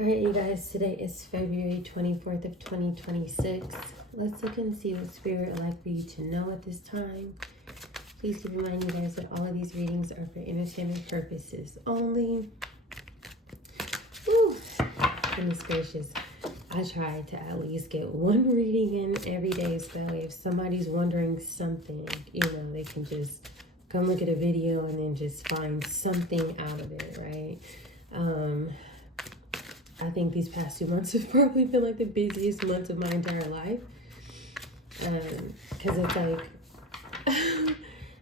All right, you guys, today is February 24th of 2026. Let's look and see what Spirit would like for you to know at this time. Please keep in mind, you guys, that all of these readings are for entertainment purposes only. Woo! Goodness gracious. I try to at least get one reading in every day, so that way if somebody's wondering something, they can just come look at a video and then just find something out of it, right? I think these past 2 months have probably been like the busiest months of my entire life. Because it's like,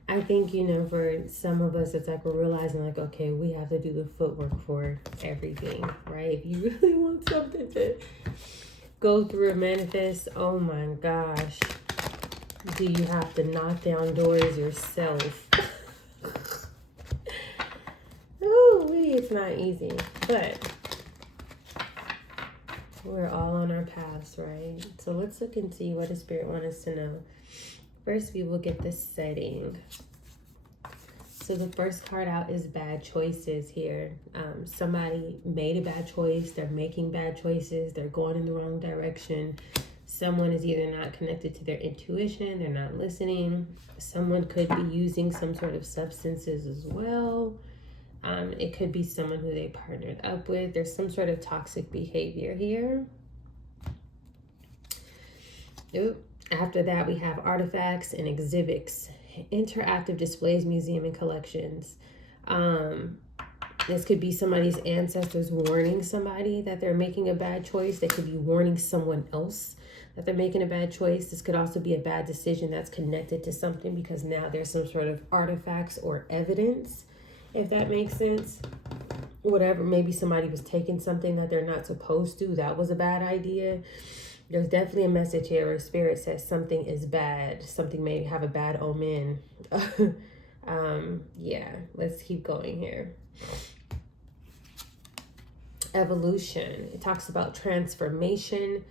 I think, for some of us, it's like we're realizing like, okay, we have to do the footwork for everything, right? If you really want something to go through and manifest, oh my gosh, do you have to knock down doors yourself? Ooh, it's not easy, but we're all on our paths, right? So let's look and see what the Spirit wants us to know. First, we will get the setting. So the first card out is bad choices here. Somebody made a bad choice. They're making bad choices. They're going in the wrong direction. Someone is either not connected to their intuition. They're not listening. Someone could be using some sort of substances as well. It could be someone who they partnered up with. There's some sort of toxic behavior here. After that, we have artifacts and exhibits, interactive displays, museum, and collections. This could be somebody's ancestors warning somebody that they're making a bad choice. They could be warning someone else that they're making a bad choice. This could also be a bad decision that's connected to something because now there's some sort of artifacts or evidence, if that makes sense. Whatever, maybe somebody was taking something that they're not supposed to. That was a bad idea. There's definitely a message here where Spirit says something is bad. Something may have a bad omen. Yeah, let's keep going here. Evolution. It talks about transformation,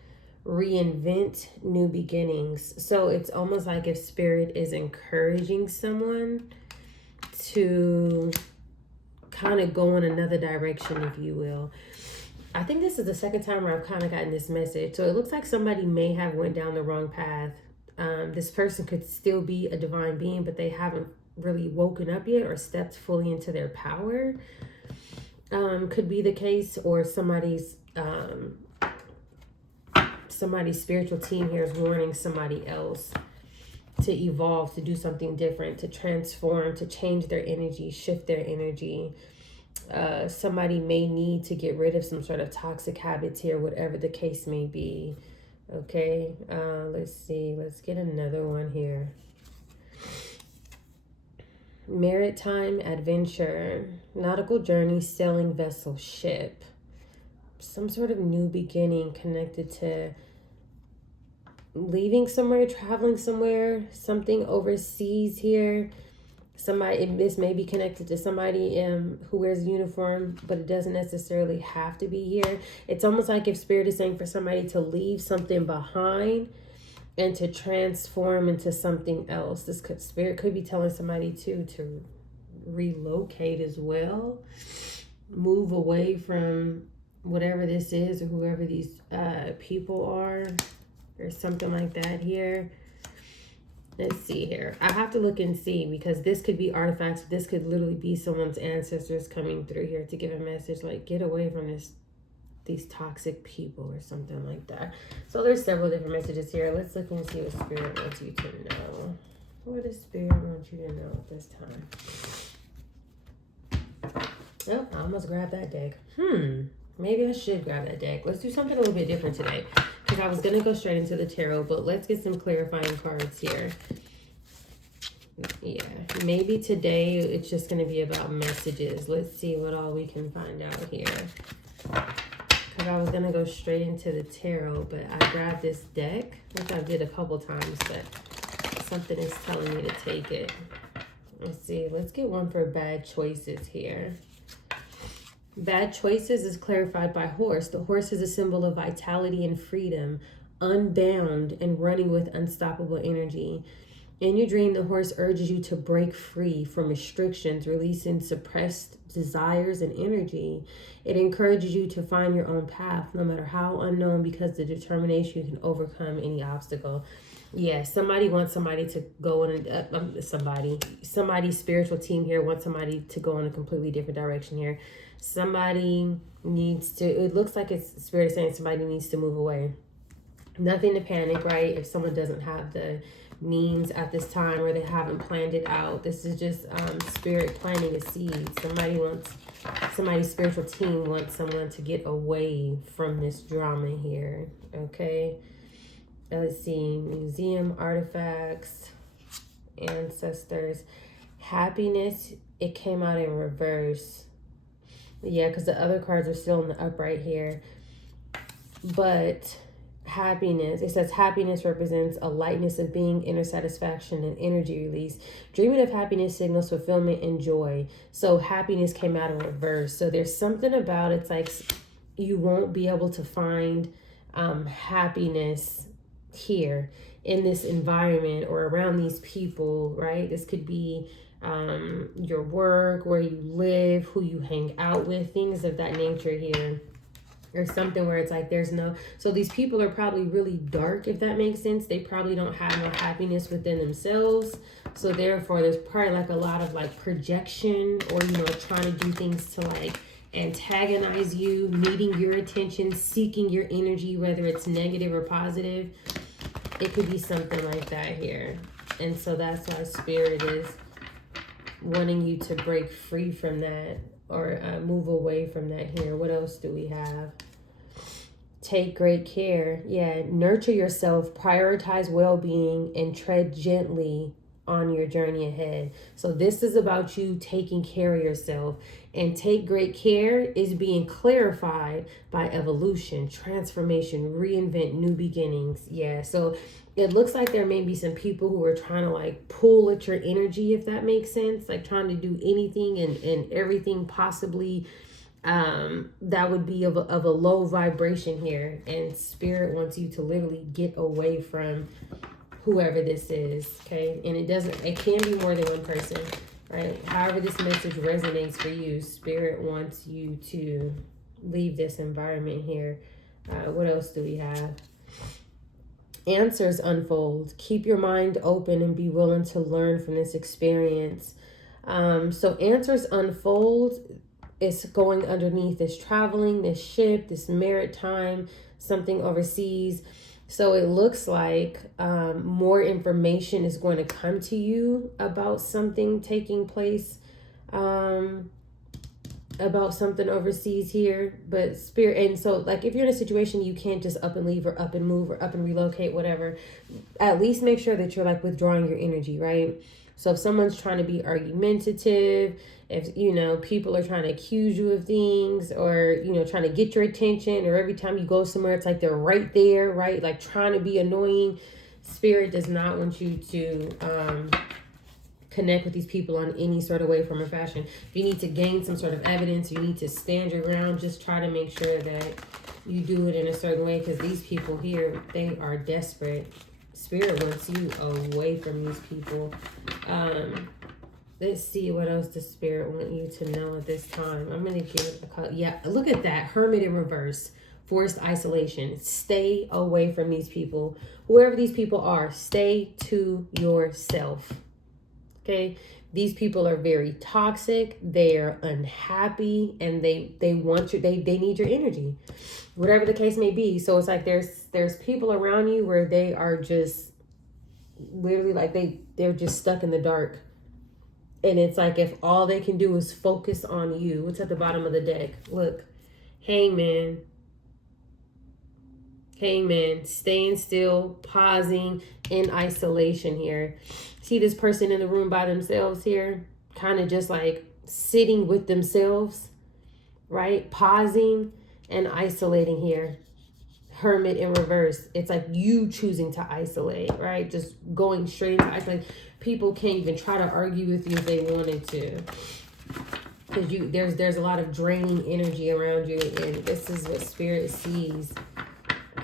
reinvent, new beginnings. So it's almost like if Spirit is encouraging someone to kind of go in another direction, if you will. I think this is the second time where I've kind of gotten this message. So it looks like somebody may have went down the wrong path. This person could still be a divine being, but they haven't really woken up yet or stepped fully into their power. Could be the case, or somebody's spiritual team here is warning somebody else to evolve, to do something different, to transform, to change their energy, shift their energy. Somebody may need to get rid of some sort of toxic habits here, whatever the case may be. Okay, let's see. Let's get another one here. Maritime adventure, nautical journey, sailing vessel, ship. Some sort of new beginning connected to leaving somewhere, traveling somewhere, something overseas here. This may be connected to somebody who wears a uniform, but it doesn't necessarily have to be here. It's almost like if Spirit is saying for somebody to leave something behind and to transform into something else. Spirit could be telling somebody to relocate as well, move away from whatever this is or whoever these people are, or something like that here. Let's see here. I have to look and see, because this could be artifacts. This could literally be someone's ancestors coming through here to give a message like, get away from these toxic people or something like that. So there's several different messages here. Let's look and see what Spirit wants you to know. What does Spirit want you to know at this time? Oh, I almost grabbed that deck. Maybe I should grab that deck. Let's do something a little bit different today, because I was going to go straight into the tarot, but let's get some clarifying cards here. Yeah, maybe today it's just going to be about messages. Let's see what all we can find out here. Because I was going to go straight into the tarot, but I grabbed this deck, which I did a couple times, but something is telling me to take it. Let's see. Let's get one for bad choices here. Bad choices is clarified by horse. The horse is a symbol of vitality and freedom, unbound and running with unstoppable energy. In your dream, the horse urges you to break free from restrictions, releasing suppressed desires and energy. It encourages you to find your own path, no matter how unknown, because the determination can overcome any obstacle. Yeah, somebody wants somebody to go in somebody's spiritual team here wants somebody to go in a completely different direction here. Somebody needs to, it looks like it's spirit saying somebody needs to move away. Nothing to panic, right? If someone doesn't have the means at this time or they haven't planned it out, this is just spirit planting a seed. Somebody's spiritual team wants someone to get away from this drama here. Okay, let's see. Museum, artifacts, ancestors, happiness. It came out in reverse. Yeah, because the other cards are still in the upright here. But happiness, it says happiness represents a lightness of being, inner satisfaction, and energy release. Dreaming of happiness signals fulfillment and joy. So happiness came out in reverse. So there's something about it's like you won't be able to find happiness here in this environment or around these people, right? This could be your work, where you live, who you hang out with, things of that nature here. Or something where it's like there's no, so these people are probably really dark, if that makes sense. They probably don't have no happiness within themselves. So therefore there's probably like a lot of like projection, or trying to do things to like antagonize you, needing your attention, seeking your energy, whether it's negative or positive. It could be something like that here. And so that's why spirit is wanting you to break free from that, or move away from that here. What else do we have? Take great care. Yeah, nurture yourself, prioritize well-being, and tread gently on your journey ahead. So this is about you taking care of yourself. And take great care is being clarified by evolution, transformation, reinvent, new beginnings. Yeah, so it looks like there may be some people who are trying to like pull at your energy, if that makes sense, like trying to do anything and everything possibly that would be of a low vibration here. And spirit wants you to literally get away from whoever this is, okay? And it can be more than one person, right? However this message resonates for you, spirit wants you to leave this environment here. What else do we have? Answers unfold. Keep your mind open and be willing to learn from this experience. So answers unfold. It's going underneath this traveling, this ship, this maritime, something overseas. So it looks like more information is going to come to you about something taking place, about something overseas here. But spirit, and so like if you're in a situation you can't just up and leave or up and move or up and relocate, whatever, at least make sure that you're like withdrawing your energy, right? So if someone's trying to be argumentative, if people are trying to accuse you of things, or trying to get your attention, or every time you go somewhere it's like they're right there, right, like trying to be annoying, spirit does not want you to connect with these people on any sort of way, form, or fashion. If you need to gain some sort of evidence, you need to stand your ground, just try to make sure that you do it in a certain way, because these people here, they are desperate. Spirit wants you away from these people. Let's see, what else does spirit want you to know at this time? I'm going to give a call. Yeah, look at that. Hermit in reverse. Forced isolation. Stay away from these people. Whoever these people are, stay to yourself. Okay? These people are very toxic. They're unhappy, and they want you, they need your energy. Whatever the case may be. So it's like there's people around you where they are just literally like they're just stuck in the dark. And it's like if all they can do is focus on you. What's at the bottom of the deck? Look. Hangman. Hangman. Staying still. Pausing. In isolation here. See this person in the room by themselves here? Kind of just like sitting with themselves. Right? Pausing and isolating here. Hermit in reverse. It's like you choosing to isolate, right? Just going straight into isolate. People can't even try to argue with you if they wanted to, because there's a lot of draining energy around you, and this is what spirit sees.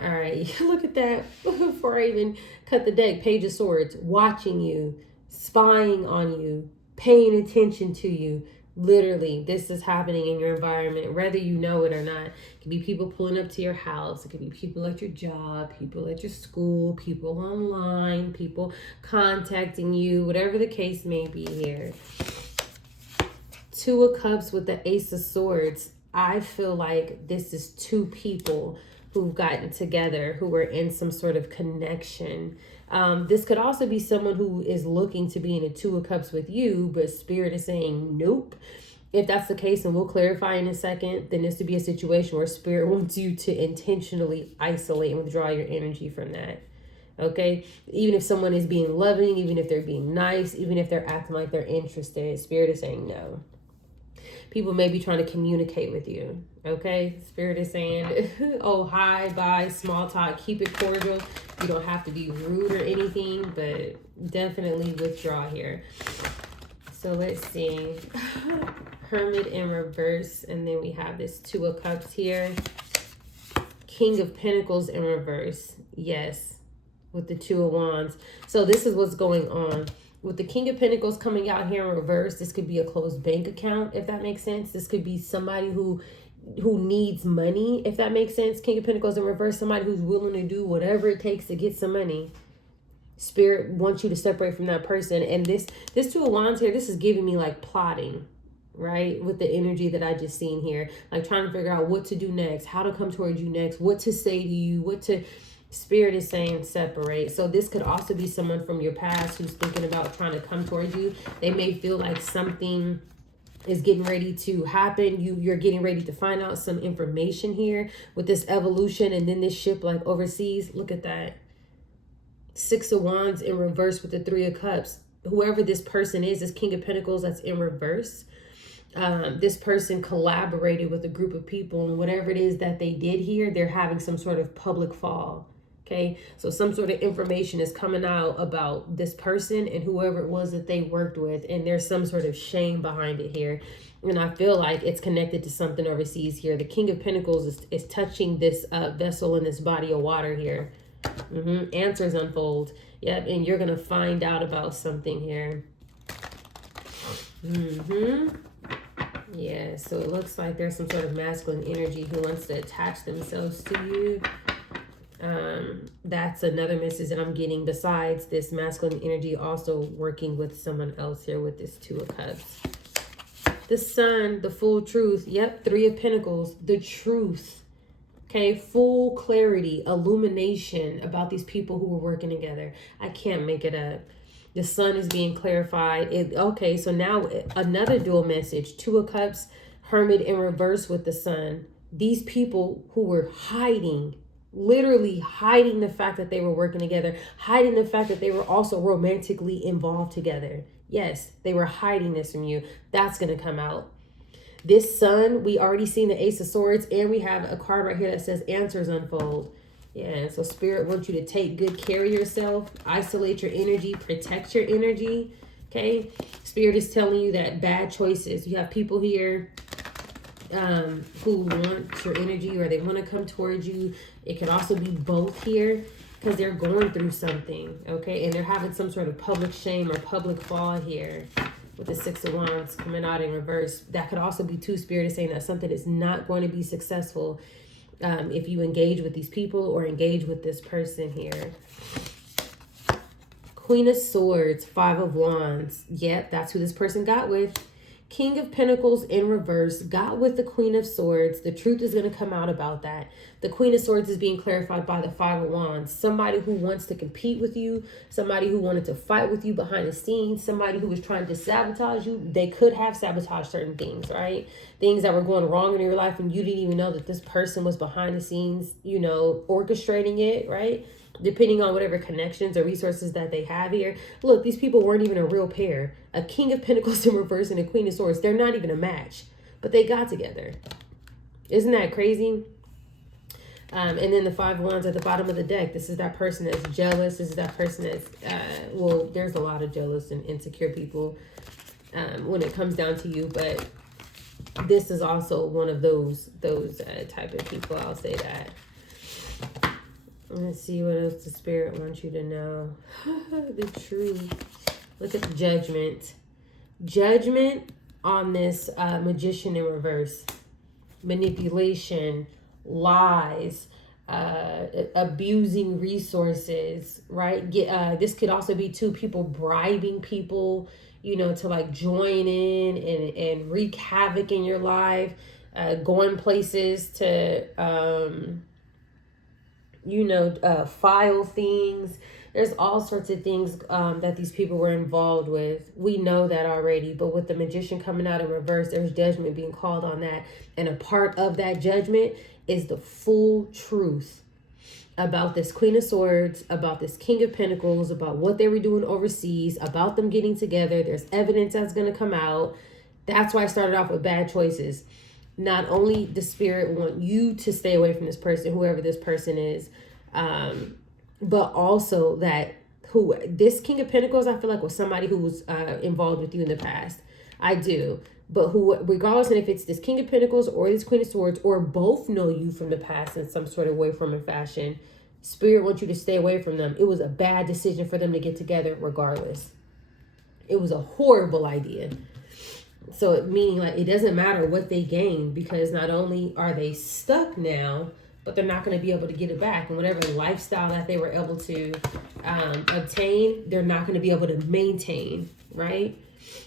All right, look at that. Before I even cut the deck, Page of Swords, watching you, spying on you, paying attention to you. Literally, this is happening in your environment, whether you know it or not. It could be people pulling up to your house. It could be people at your job, people at your school, people online, people contacting you, whatever the case may be here. Two of Cups with the Ace of Swords. I feel like this is two people who've gotten together, who are in some sort of connection. This could also be someone who is looking to be in a Two of Cups with you, but Spirit is saying nope. If that's the case, and we'll clarify in a second, then this would be a situation where Spirit wants you to intentionally isolate and withdraw your energy from that. Okay? Even if someone is being loving, even if they're being nice, even if they're acting like they're interested, Spirit is saying no. People may be trying to communicate with you. Okay? Spirit is saying, oh, hi, bye, small talk, keep it cordial. You don't have to be rude or anything, but definitely withdraw here. So let's see. Hermit in reverse. And then we have this Two of Cups here. King of Pentacles in reverse. Yes. With the Two of Wands. So this is what's going on. With the King of Pentacles coming out here in reverse, this could be a closed bank account, if that makes sense. This could be somebody who needs money, if that makes sense. King of Pentacles in reverse, somebody who's willing to do whatever it takes to get some money. Spirit wants you to separate from that person. And this Two of Wands here, this is giving me like plotting, right? With the energy that I just seen here. Like trying to figure out what to do next, how to come towards you next, what to say to you, what to... Spirit is saying separate. So this could also be someone from your past who's thinking about trying to come towards you. They may feel like something is getting ready to happen. You're getting ready to find out some information here with this evolution, and then this ship like overseas. Look at that. Six of Wands in reverse with the Three of Cups. Whoever this person is, this King of Pentacles that's in reverse. This person collaborated with a group of people, and whatever it is that they did here, they're having some sort of public fall. Okay, so some sort of information is coming out about this person and whoever it was that they worked with, and there's some sort of shame behind it here. And I feel like it's connected to something overseas here. The King of Pentacles is touching this vessel in this body of water here. Answers unfold. Yep, and you're going to find out about something here. Yeah, so it looks like there's some sort of masculine energy who wants to attach themselves to you. That's another message that I'm getting besides this masculine energy also working with someone else here with this Two of Cups. The Sun, the full truth. Yep, Three of Pentacles, the truth. Okay, full clarity, illumination about these people who were working together. I can't make it up. The Sun is being clarified. Okay, so now another dual message. Two of Cups, Hermit in reverse with the Sun. These people who were hiding, literally hiding the fact that they were working together, hiding the fact that they were also romantically involved together. Yes, they were hiding this from you. That's going to come out. This Sun, we already seen the Ace of Swords, and we have a card right here that says answers unfold. Yeah, so Spirit wants you to take good care of yourself, isolate your energy, protect your energy, okay? Spirit is telling you that bad choices. You have people here who want your energy, or they want to come towards you. It can also be both here because they're going through something, okay? And they're having some sort of public shame or public fall here with the Six of Wands coming out in reverse. That could also be two. Spirit is saying that something is not going to be successful if you engage with these people or engage with this person here. Queen of Swords, Five of Wands. Yep, that's who this person got with. King of Pentacles in reverse, got with the Queen of Swords. The truth is going to come out about that. The Queen of Swords is being clarified by the Five of Wands. Somebody who wants to compete with you, somebody who wanted to fight with you behind the scenes, somebody who was trying to sabotage you. They could have sabotaged certain things, right? Things that were going wrong in your life, and you didn't even know that this person was behind the scenes, you know, orchestrating it, right? Depending on whatever connections or resources that they have here. Look, these people weren't even a real pair. A King of Pentacles in reverse and a Queen of Swords. They're not even a match, but they got together. Isn't that crazy? And then the Five of Wands at the bottom of the deck. This is that person that's jealous. This is that person that's, well, there's a lot of jealous and insecure people when it comes down to you. But this is also one of those type of people. I'll say that. Let's see what else the spirit wants you to know. The truth. Look at the judgment. Judgment on this magician in reverse. Manipulation, lies, abusing resources, right? This could also be two people bribing people, to like join in and wreak havoc in your life, going places to, file things. There's all sorts of things that these people were involved with. We know that already, but with the magician coming out in reverse, there's judgment being called on that. And a part of that judgment is the full truth about this Queen of Swords, about this King of Pentacles, about what they were doing overseas, about them getting together. There's evidence that's going to come out. That's why I started off with bad choices. Not only does spirit want you to stay away from this person, whoever this person is, but also that this King of Pentacles, I feel like was somebody who was involved with you in the past. I do. But who, regardless of if it's this King of Pentacles or this Queen of Swords, or both know you from the past in some sort of way, form, or fashion, spirit wants you to stay away from them. It was a bad decision for them to get together regardless. It was a horrible idea. So meaning like it doesn't matter what they gain, because not only are they stuck now, but they're not going to be able to get it back. And whatever lifestyle that they were able to obtain, they're not going to be able to maintain, right?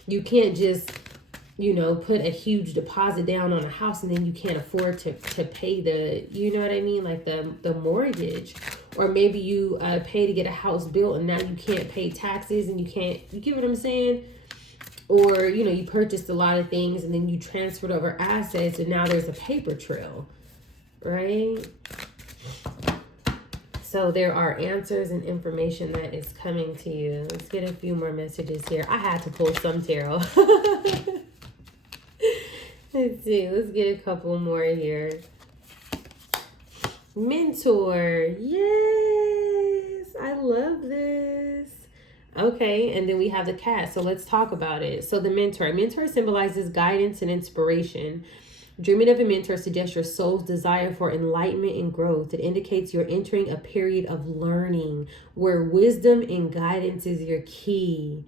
You can't just, put a huge deposit down on a house and then you can't afford to pay the, like the mortgage. Or maybe you pay to get a house built and now you can't pay taxes and you get what I'm saying? Or, you purchased a lot of things and then you transferred over assets and now there's a paper trail, right? So there are answers and information that is coming to you. Let's get a few more messages here. I had to pull some tarot. Let's see. Let's get a couple more here. Mentor. Yes. I love this. Okay, and then we have the cat. So let's talk about it. So the mentor. Mentor symbolizes guidance and inspiration. Dreaming of a mentor suggests your soul's desire for enlightenment and growth. It indicates you're entering a period of learning where wisdom and guidance is your key.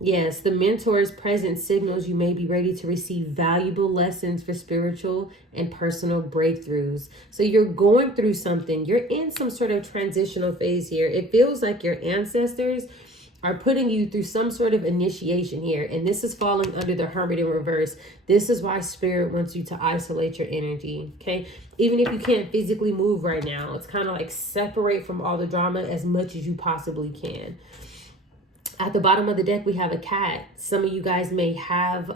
Yes, the mentor's presence signals you may be ready to receive valuable lessons for spiritual and personal breakthroughs. So you're going through something. You're in some sort of transitional phase here. It feels like your ancestors are putting you through some sort of initiation here. And this is falling under the Hermit in reverse. This is why spirit wants you to isolate your energy, okay? Even if you can't physically move right now, it's kind of like separate from all the drama as much as you possibly can. At the bottom of the deck, we have a cat. Some of you guys may have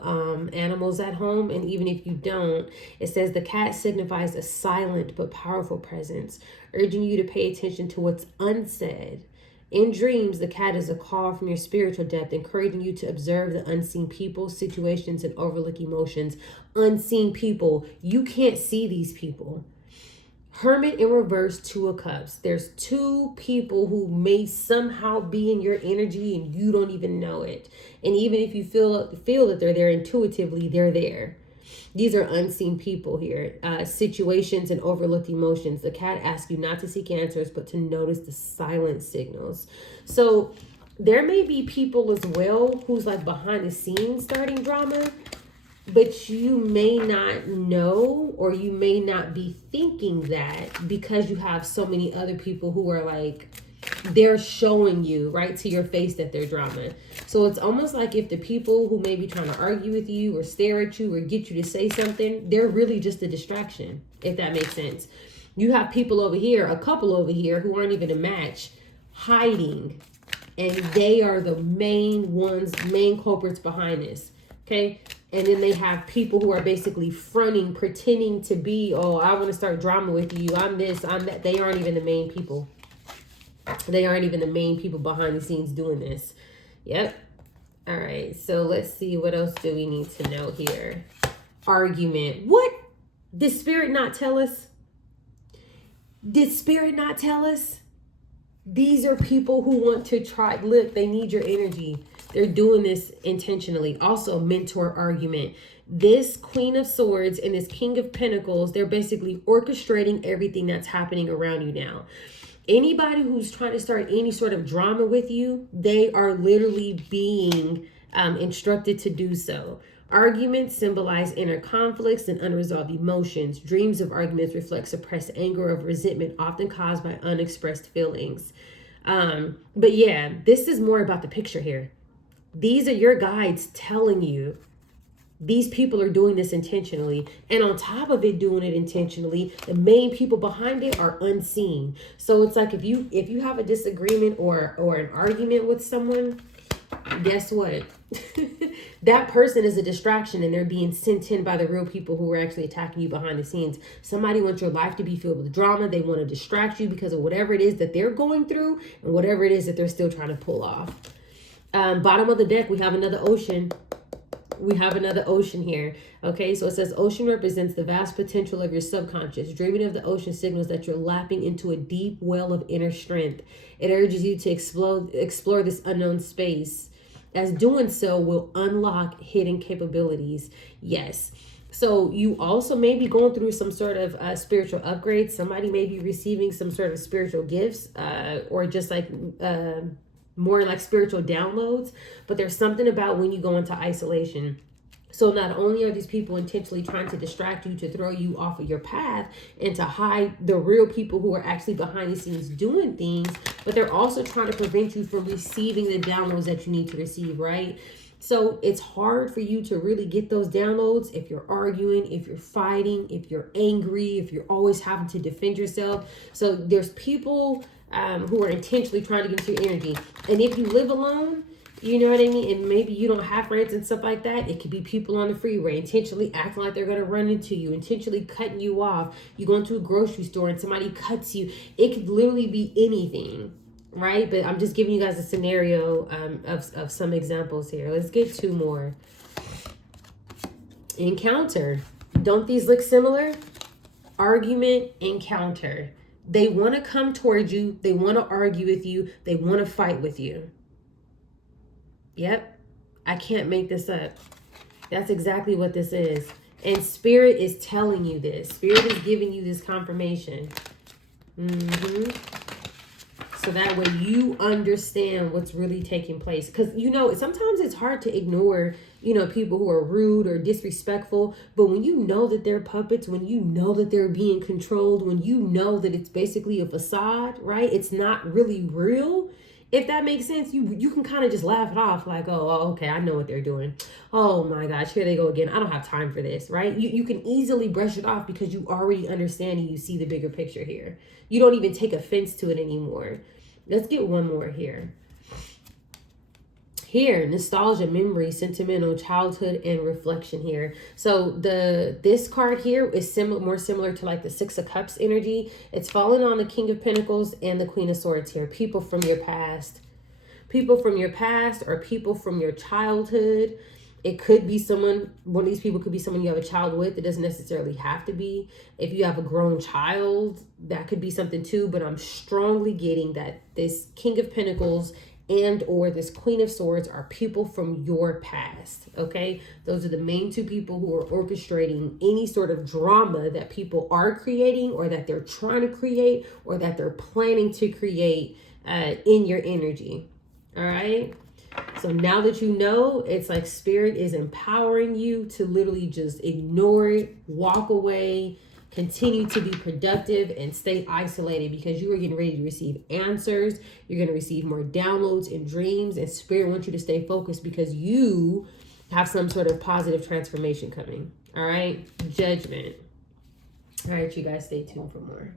animals at home. And even if you don't, it says the cat signifies a silent but powerful presence, urging you to pay attention to what's unsaid. In dreams, the cat is a call from your spiritual depth, encouraging you to observe the unseen people, situations, and overlook emotions. Unseen people. You can't see these people. Hermit in reverse, Two of Cups. There's two people who may somehow be in your energy and you don't even know it. And even if you feel that they're there intuitively, they're there. These are unseen people here. Situations and overlooked emotions. The cat asks you not to seek answers, but to notice the silent signals. So there may be people as well who's like behind the scenes starting drama, but you may not know, or you may not be thinking that because you have so many other people who are like, they're showing you right to your face that they're drama. So it's almost like if the people who may be trying to argue with you or stare at you or get you to say something, they're really just a distraction, if that makes sense. You have people over here, a couple over here who aren't even a match, hiding, and they are the main culprits behind this, okay? And then they have people who are basically fronting, pretending to be, oh, I want to start drama with you. I'm this, I'm that. They aren't even the main people. They aren't even the main people behind the scenes doing this. Yep. All right. So let's see. What else do we need to know here? Argument. What? Did spirit not tell us? Did spirit not tell us? These are people who want to try. Look, they need your energy. They're doing this intentionally. Also, mentor argument. This Queen of Swords and this King of Pentacles, they're basically orchestrating everything that's happening around you now. Anybody who's trying to start any sort of drama with you, they are literally being instructed to do so. Arguments symbolize inner conflicts and unresolved emotions. Dreams of arguments reflect suppressed anger or resentment, often caused by unexpressed feelings. But yeah, this is more about the picture here. These are your guides telling you these people are doing this intentionally, and on top of it doing it intentionally, the main people behind it are unseen. So it's like if you have a disagreement or an argument with someone, guess what? That person is a distraction, and they're being sent in by the real people who are actually attacking you behind the scenes. Somebody wants your life to be filled with drama. They want to distract you because of whatever it is that they're going through and whatever it is that they're still trying to pull off. Bottom of the deck, we have another ocean. We have another ocean here. Okay, so it says ocean represents the vast potential of your subconscious. Dreaming of the ocean signals that you're lapping into a deep well of inner strength. It urges you to explore this unknown space, as doing so will unlock hidden capabilities. Yes. So you also may be going through some sort of spiritual upgrade. Somebody may be receiving some sort of spiritual gifts, or just like more like spiritual downloads. But there's something about when you go into isolation. So not only are these people intentionally trying to distract you, to throw you off of your path and to hide the real people who are actually behind the scenes doing things, but they're also trying to prevent you from receiving the downloads that you need to receive, right? So it's hard for you to really get those downloads if you're arguing, if you're fighting, if you're angry, if you're always having to defend yourself. So there's people who are intentionally trying to get into your energy. And if you live alone, you know what I mean? And maybe you don't have friends and stuff like that. It could be people on the freeway intentionally acting like they're going to run into you, intentionally cutting you off. You go into a grocery store and somebody cuts you. It could literally be anything, right? But I'm just giving you guys a scenario of some examples here. Let's get two more. Encounter. Don't these look similar? Argument, encounter. They want to come towards you. They want to argue with you. They want to fight with you. Yep. I can't make this up. That's exactly what this is. And Spirit is telling you this. Spirit is giving you this confirmation. So that way you understand what's really taking place. Because, sometimes it's hard to ignore, people who are rude or disrespectful. But when you know that they're puppets, when you know that they're being controlled, when you know that it's basically a facade, right? It's not really real. If that makes sense, you can kind of just laugh it off like, oh, okay, I know what they're doing. Oh my gosh, here they go again. I don't have time for this, right? You can easily brush it off because you already understand and you see the bigger picture here. You don't even take offense to it anymore. Let's get one more here. Here, nostalgia, memory, sentimental, childhood, and reflection here. So this card here is more similar to like the Six of Cups energy. It's falling on the King of Pentacles and the Queen of Swords here. People from your past. People from your past or people from your childhood. It could be one of these people could be someone you have a child with. It doesn't necessarily have to be. If you have a grown child, that could be something too. But I'm strongly getting that this King of Pentacles and or this Queen of Swords are people from your past, okay? Those are the main two people who are orchestrating any sort of drama that people are creating or that they're trying to create or that they're planning to create in your energy, all right? So now that you know, it's like Spirit is empowering you to literally just ignore it, walk away, continue to be productive and stay isolated because you are getting ready to receive answers. You're going to receive more downloads and dreams, and Spirit wants you to stay focused because you have some sort of positive transformation coming. All right. Judgment. All right, you guys stay tuned for more.